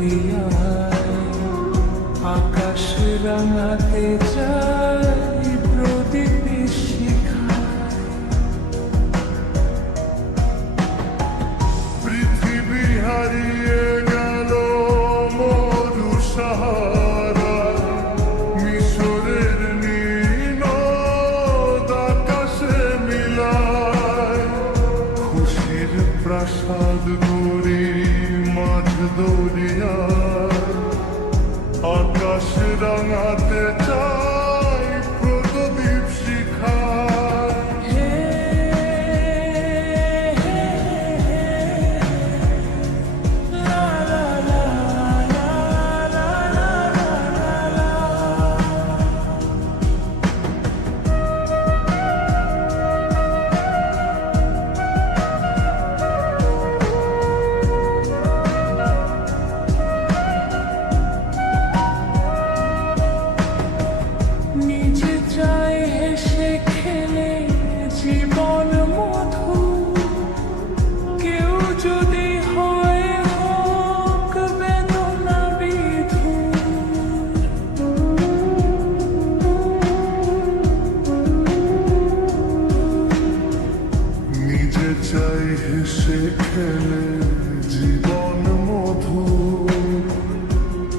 দরিয়ায় আকাশ রাঙাতে চাই প্রদীপের শিখায়। পৃথিবী হারিয়ে গেল মরু সাহারায়, মিশরের নীল আকাশে মিলায়। খুশির প্রাসাদ গড়ি মাঝ দরিয়ায়, আকাশ রাঙাতে চাই প্রদীপ শিখায়। নিজে চাই হেসে খেলে জীবন মধু, কেউ যদি হয় হোক বেদনা বিধুর। নিজে চাই হেসে খেলে জীবন মধু,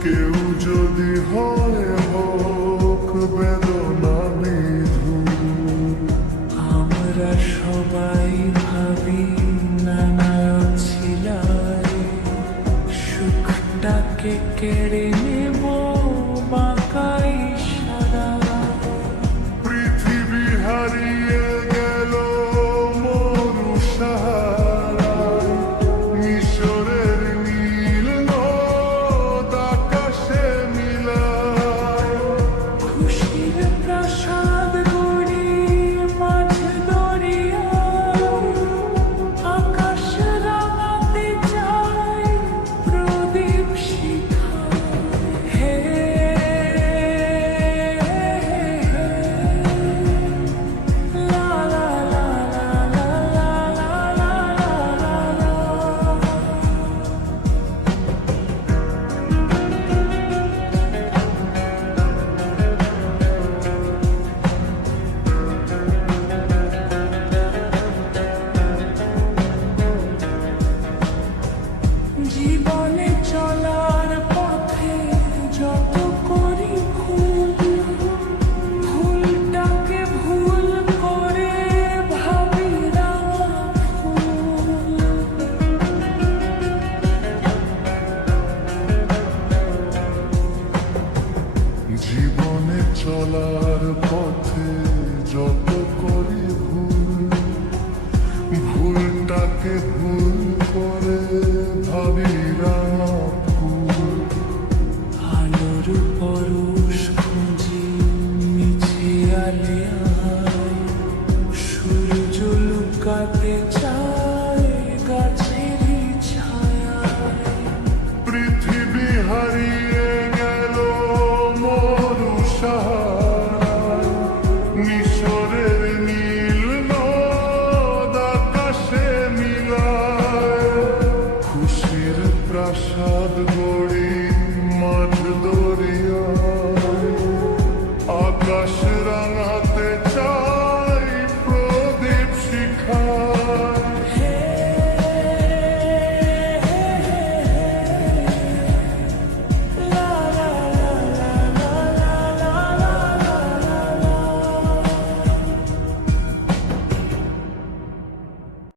কেউ যদি হয় হোক বেদনা বিধুর। আমরা সবাই ভাবি নানা ছিলায়, সুখটাকে কেড়ে নেব বাঁকাই সারা। পৃথিবী হারিয়ে গেল মরু সাহারায়, মিশরের নীল নদ আকাশে মিলায়। খুশির প্রাসাদ গড়ি মাঝ দরিয়ায়, আকাশ রাঙাতে চাই প্রদীপ শিখায়। লা লা লা লা লা লা লা লা। জীবনে চলার পথে যত করি ভুল, ভুলটাকে ভুল করে ভাবি না ভুল। জীবনে চলার পথে যত করি ভুল, ভুলটাকে ভুল করে ভাবি রাঙা ফুল। আলোর পরশ খুঁজি মিছে আলেয়ায়, সূর্য লুকাতে চায় গাছেরই ছায়ায়। পৃথিবী হারিয়ে গেল মরু সাহারায়, মিশরের নীল নদ আকাশে মিলায়। খুশির প্রাসাদ